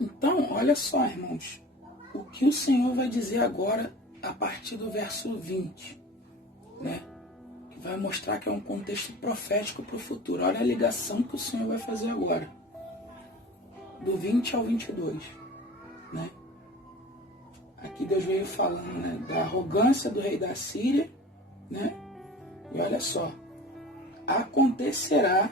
Então, olha só, irmãos, o que o Senhor vai dizer agora a partir do verso 20, né? Que vai mostrar que é um contexto profético para o futuro. Olha a ligação que o Senhor vai fazer agora, do 20 ao 22, né? Aqui Deus veio falando, né, da arrogância do rei da Síria, né? E olha só, acontecerá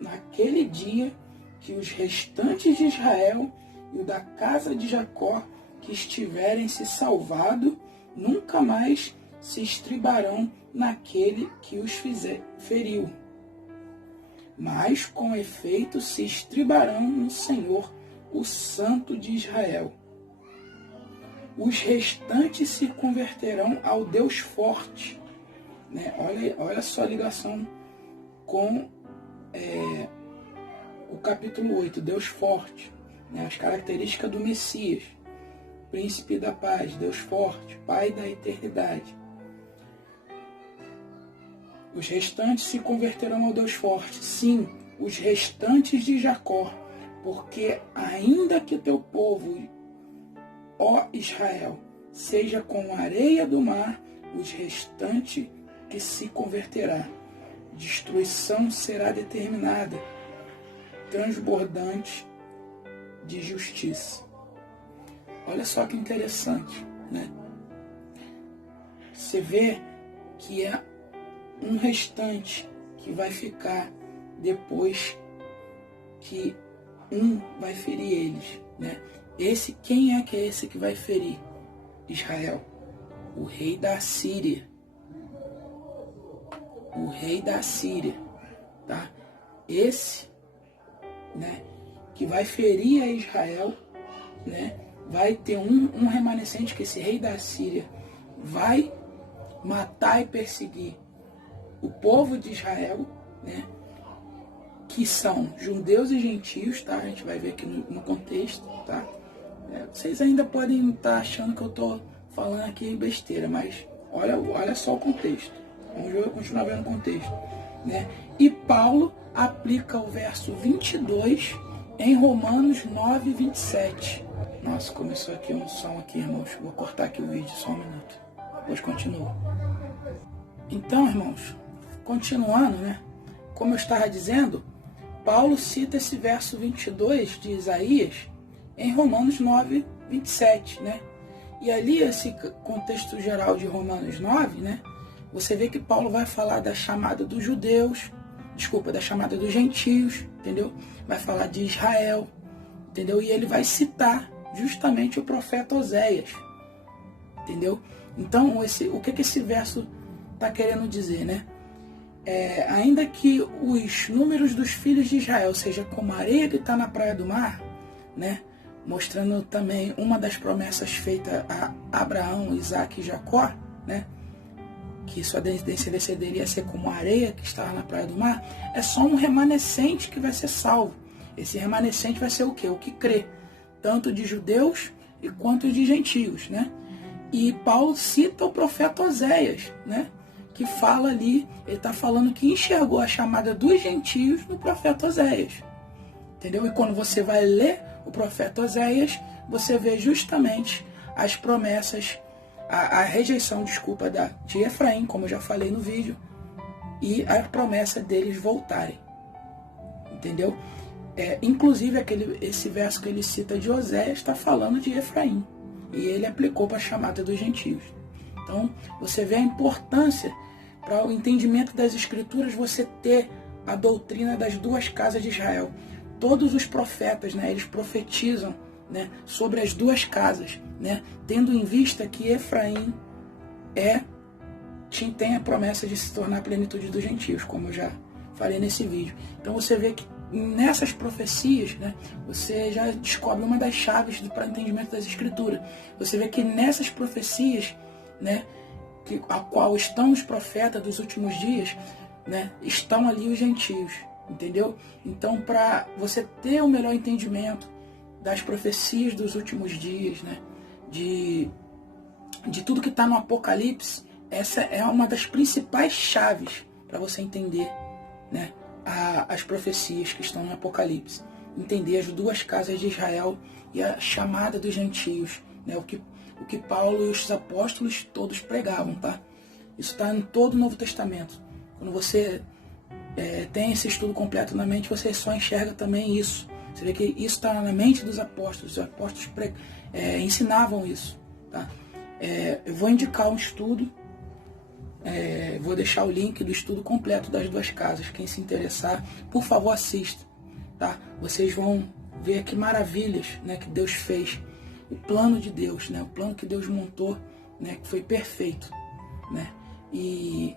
naquele dia que os restantes de Israel e o da casa de Jacó que estiverem se salvado nunca mais se estribarão naquele que os feriu, mas com efeito se estribarão no Senhor, o Santo de Israel. Os restantes se converterão ao Deus forte, né? Olha só a ligação com o capítulo 8, Deus forte, né? As características do Messias, príncipe da paz, Deus forte, Pai da eternidade. Os restantes se converterão ao Deus forte, sim, os restantes de Jacó, porque ainda que teu povo, ó Israel, seja como a areia do mar, os restantes que se converterá. Destruição será determinada, transbordante de justiça. Olha só que interessante, né? Você vê que é um restante que vai ficar depois que um vai ferir eles, né? Quem é que é esse que vai ferir Israel? O rei da Síria. O rei da Síria, tá? Esse, né, que vai ferir a Israel, né? Vai ter um remanescente que esse rei da Síria vai matar e perseguir o povo de Israel, né? Que são judeus e gentios, tá? A gente vai ver aqui no contexto, tá? Vocês ainda podem estar achando que eu estou falando aqui besteira, mas olha só o contexto. Vamos continuar vendo o contexto, né? E Paulo aplica o verso 22 em Romanos 9, 27. Nossa, começou aqui um som aqui, irmãos. Vou cortar aqui o vídeo, só um minuto. Depois continua. Então, irmãos, continuando, né? Como eu estava dizendo, Paulo cita esse verso 22 de Isaías em Romanos 9, 27, né? E ali, esse contexto geral de Romanos 9, né? Você vê que Paulo vai falar da chamada dos judeus, da chamada dos gentios, entendeu? Vai falar de Israel, entendeu? E ele vai citar justamente o profeta Oséias, entendeu? Então, o que esse verso está querendo dizer, né? Ainda que os números dos filhos de Israel seja como a areia que está na praia do mar, né? Mostrando também uma das promessas feitas a Abraão, Isaac e Jacó, né? Que sua descendência iria ser como a areia que estava na praia do mar, é só um remanescente que vai ser salvo. Esse remanescente vai ser o quê? O que crê, tanto de judeus quanto de gentios, né? E Paulo cita o profeta Oséias, né? Que fala ali, ele está falando que enxergou a chamada dos gentios no profeta Oséias, entendeu? E quando você vai ler o profeta Oséias, você vê justamente as promessas, a rejeição, de Efraim, como eu já falei no vídeo, e a promessa deles voltarem, entendeu? Inclusive, esse verso que ele cita de Oséias está falando de Efraim, e ele aplicou para a chamada dos gentios. Então, você vê a importância para o entendimento das Escrituras, você ter a doutrina das duas casas de Israel. Todos os profetas, né, eles profetizam, né, sobre as duas casas, né, tendo em vista que Efraim tem a promessa de se tornar a plenitude dos gentios, como eu já falei nesse vídeo. Então você vê que nessas profecias, né, você já descobre uma das chaves para o entendimento das Escrituras. Você vê que nessas profecias, né, a qual estão os profetas dos últimos dias, né, estão ali os gentios, entendeu? Então, para você ter o melhor entendimento das profecias dos últimos dias, né, de tudo que está no Apocalipse, essa é uma das principais chaves para você entender, né, as profecias que estão no Apocalipse. Entender as duas casas de Israel e a chamada dos gentios, né? O que Paulo e os apóstolos todos pregavam, tá? Isso está em todo o Novo Testamento. Quando você tem esse estudo completo na mente, você só enxerga também isso. Você vê que isso está na mente dos apóstolos. Os apóstolos ensinavam isso, tá? Eu vou indicar um estudo, vou deixar o link do estudo completo das duas casas. Quem se interessar, por favor, assista, tá? Vocês vão ver que maravilhas, né, que Deus fez. O plano de Deus, né, o plano que Deus montou, né, que foi perfeito, né? E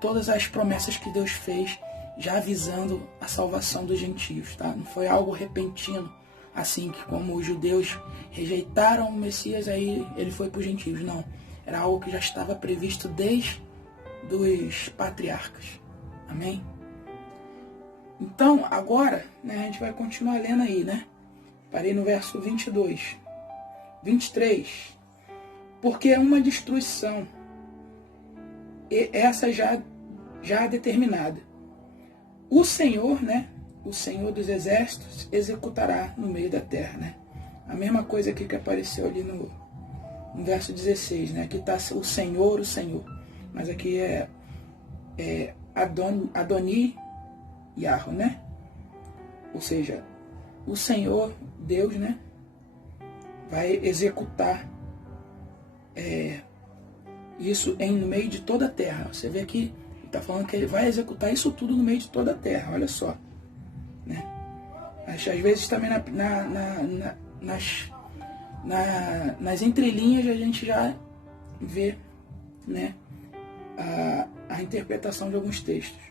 todas as promessas que Deus fez já avisando a salvação dos gentios, tá? Não foi algo repentino, assim que como os judeus rejeitaram o Messias, aí ele foi para os gentios. Não, era algo que já estava previsto desde os patriarcas. Amém? Então, agora, né, a gente vai continuar lendo aí, né? Parei no verso 22. 23. Porque é uma destruição, e essa já determinada. O Senhor, né? O Senhor dos exércitos executará no meio da terra, né? A mesma coisa aqui que apareceu ali no verso 16, né? Aqui está o Senhor. Mas aqui é Adoni Yahweh, né? Ou seja, o Senhor, Deus, né? Vai executar isso no meio de toda a terra. Você vê que ele está falando que ele vai executar isso tudo no meio de toda a terra. Olha só, né? Às vezes também nas entrelinhas a gente já vê, né, a interpretação de alguns textos.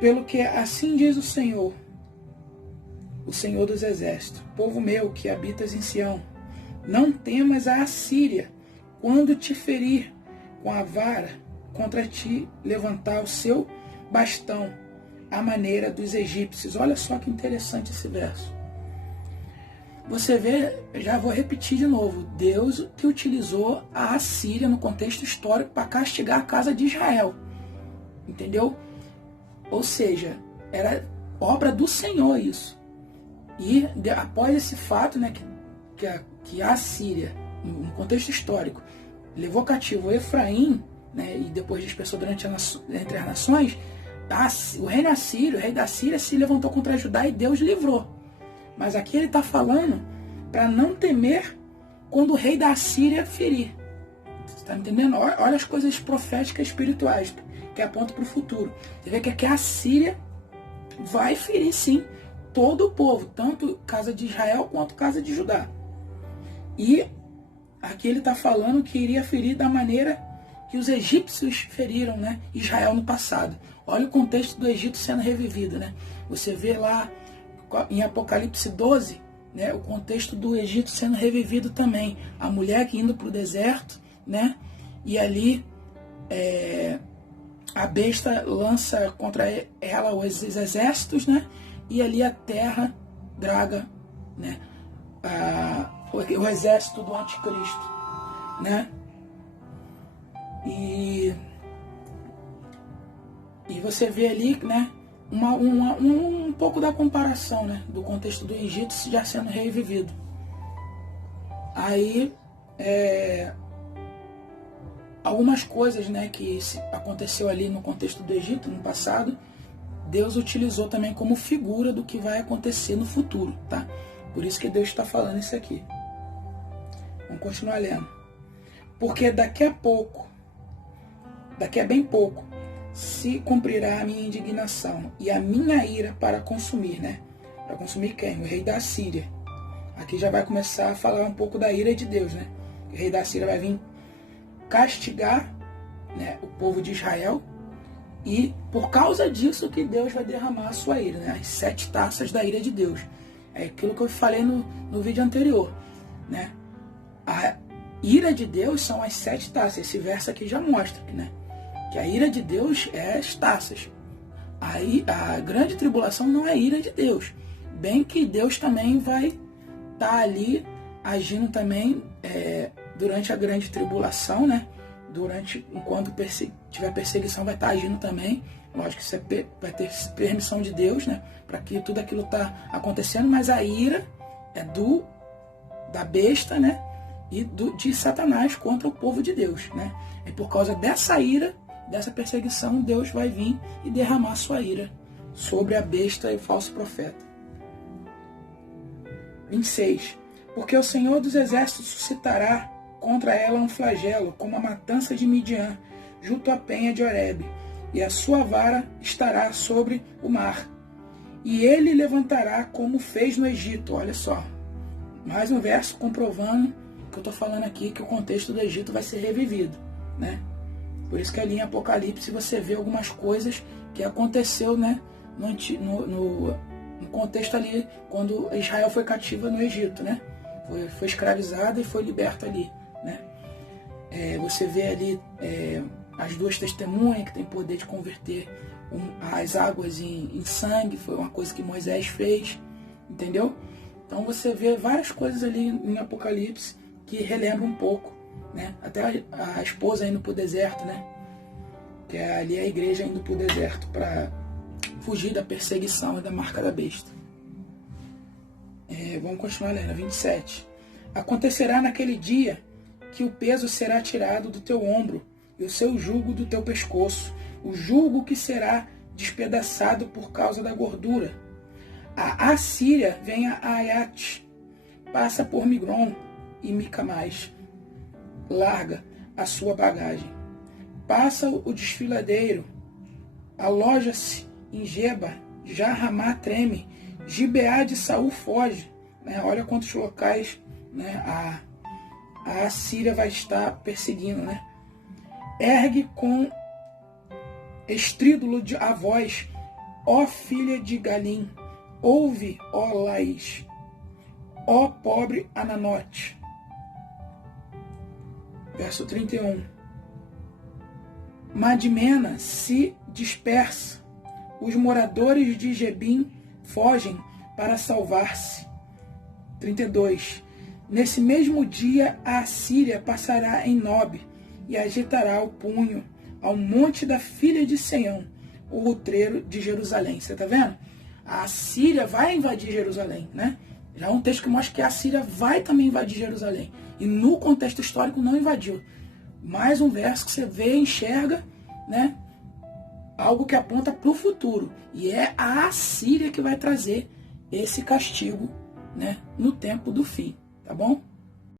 Pelo que assim diz o Senhor dos exércitos: povo meu que habitas em Sião, não temas a Assíria, quando te ferir com a vara, contra ti levantar o seu bastão, à maneira dos egípcios. Olha só que interessante esse verso. Você vê, já vou repetir de novo, Deus que utilizou a Assíria no contexto histórico para castigar a casa de Israel. Entendeu? Ou seja, era obra do Senhor isso. E após esse fato, né, que a Assíria, no contexto histórico, levou cativo Efraim, né, e depois dispersou entre as nações, o rei da Síria se levantou contra Judá e Deus livrou. Mas aqui ele está falando para não temer quando o rei da Síria ferir. Você está entendendo? Olha as coisas proféticas espirituais que apontam para o futuro. Você vê que aqui a Síria vai ferir sim todo o povo, tanto casa de Israel quanto casa de Judá. E aqui ele está falando que iria ferir da maneira que os egípcios feriram, né, Israel no passado. Olha o contexto do Egito sendo revivido, né? Você vê lá em Apocalipse 12, né, o contexto do Egito sendo revivido também. A mulher que indo para o deserto, né, e ali a besta lança contra ela os exércitos, né, e ali a terra draga, né, o exército do anticristo, né? E você vê ali, né, um pouco da comparação, né, do contexto do Egito já sendo revivido. Aí algumas coisas, né, que aconteceu ali no contexto do Egito no passado, Deus utilizou também como figura do que vai acontecer no futuro, tá? Por isso que Deus está falando isso aqui. Vamos continuar lendo. Porque daqui a bem pouco, se cumprirá a minha indignação e a minha ira para consumir, né? Para consumir quem? O rei da Síria. Aqui já vai começar a falar um pouco da ira de Deus, né? O rei da Síria vai vir castigar, né, o povo de Israel, e por causa disso que Deus vai derramar a sua ira, né? As 7 taças da ira de Deus. É aquilo que eu falei no vídeo anterior, né? A ira de Deus são as 7 taças. Esse verso aqui já mostra, né, que a ira de Deus é as taças. Aí a grande tribulação não é a ira de Deus. Bem que Deus também vai estar ali agindo também durante a grande tribulação, né? Enquanto tiver perseguição, vai estar agindo também Lógico que isso vai ter permissão de Deus, né? Para que tudo aquilo está acontecendo, mas a ira é da besta, né? E de Satanás contra o povo de Deus, né? E por causa dessa ira, dessa perseguição, Deus vai vir e derramar sua ira sobre a besta e o falso profeta. 26. Porque o Senhor dos Exércitos suscitará contra ela um flagelo, como a matança de Midian, junto à penha de Horebe, e a sua vara estará sobre o mar. E ele levantará como fez no Egito. Olha só, mais um verso comprovando o que eu estou falando aqui, que o contexto do Egito vai ser revivido, né? Por isso que ali em Apocalipse você vê algumas coisas que aconteceu, né, no contexto ali, quando Israel foi cativa no Egito, né? Foi escravizada e foi liberta ali, né? Você vê ali as duas testemunhas que têm poder de converter as águas em sangue, foi uma coisa que Moisés fez, entendeu? Então você vê várias coisas ali em Apocalipse que relembram um pouco, né? Até a esposa indo para o deserto, né? Que ali é a igreja indo para o deserto para fugir da perseguição e da marca da besta. Vamos continuar lendo, 27. Acontecerá naquele dia que o peso será tirado do teu ombro e o seu jugo do teu pescoço, o jugo que será despedaçado por causa da gordura. A Assíria vem a Ayat, passa por Migron e Micamais, larga a sua bagagem. Passa o desfiladeiro, aloja-se em Geba, já Ramá treme, Gibeá de Saul foge, né? Olha quantos locais, né, a Assíria vai estar perseguindo, né? Ergue com estrídulo a voz, ó filha de Galim, ouve, ó Laís, ó pobre Ananote. Verso 31. Madmena se dispersa, os moradores de Gebim fogem para salvar-se. 32. Nesse mesmo dia a Assíria passará em Nob e agitará o punho ao monte da filha de Sião, o outreiro de Jerusalém. Você está vendo? A Assíria vai invadir Jerusalém, né? Já é um texto que mostra que a Assíria vai também invadir Jerusalém. E no contexto histórico não invadiu. Mais um verso que você vê e enxerga, né? Algo que aponta para o futuro. E é a Assíria que vai trazer esse castigo, né, no tempo do fim. Tá bom?